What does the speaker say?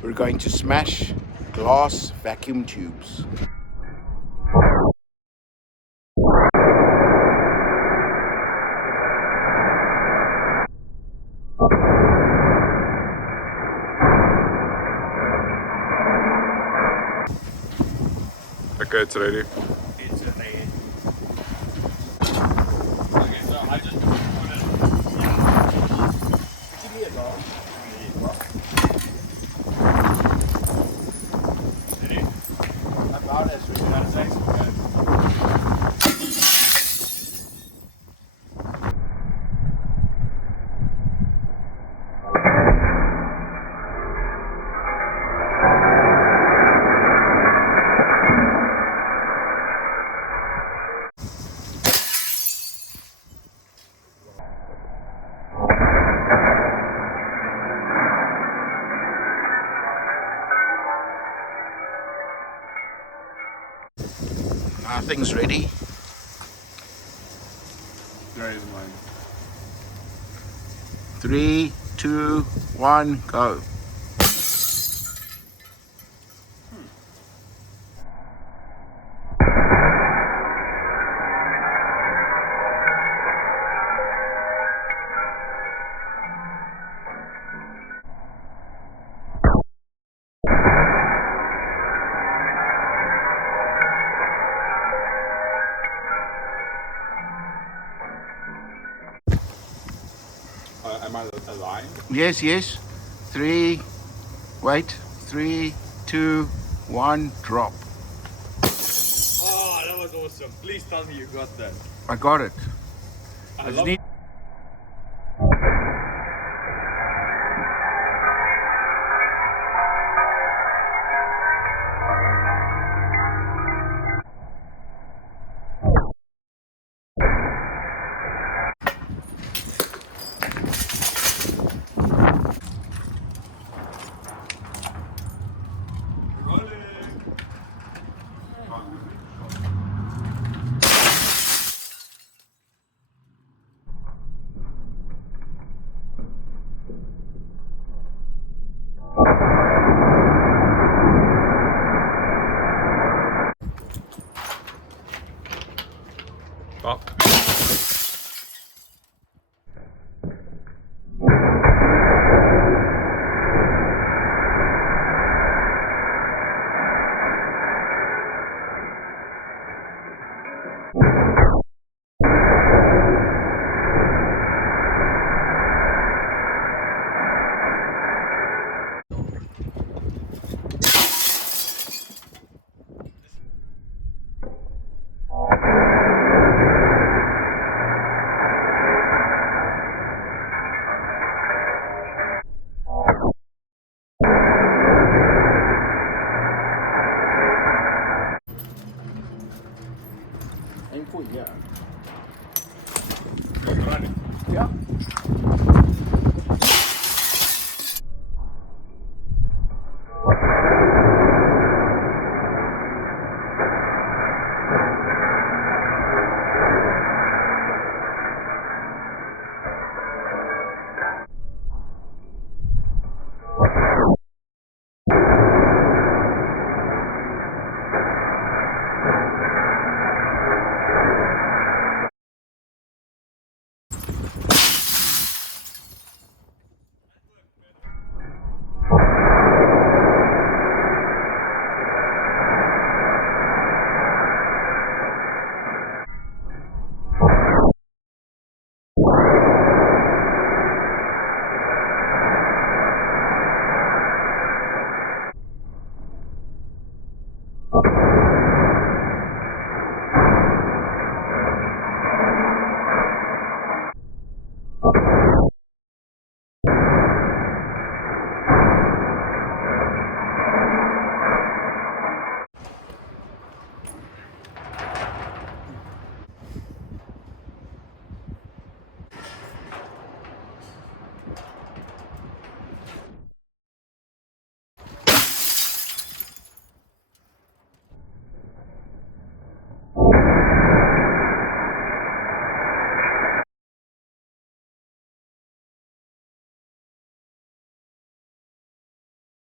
We're going to smash glass vacuum tubes. Okay, it's ready. It's ready. Okay, so I just put it on. Yeah. Give me a go. Ready? About as ready as I can. Nothing's ready. There is mine. 3, 2, 1, go. Am I aligned? Yes, yes. 3, wait. 3, 2, 1, drop. Oh, that was awesome. Please tell me you got that. I got it. I I just love need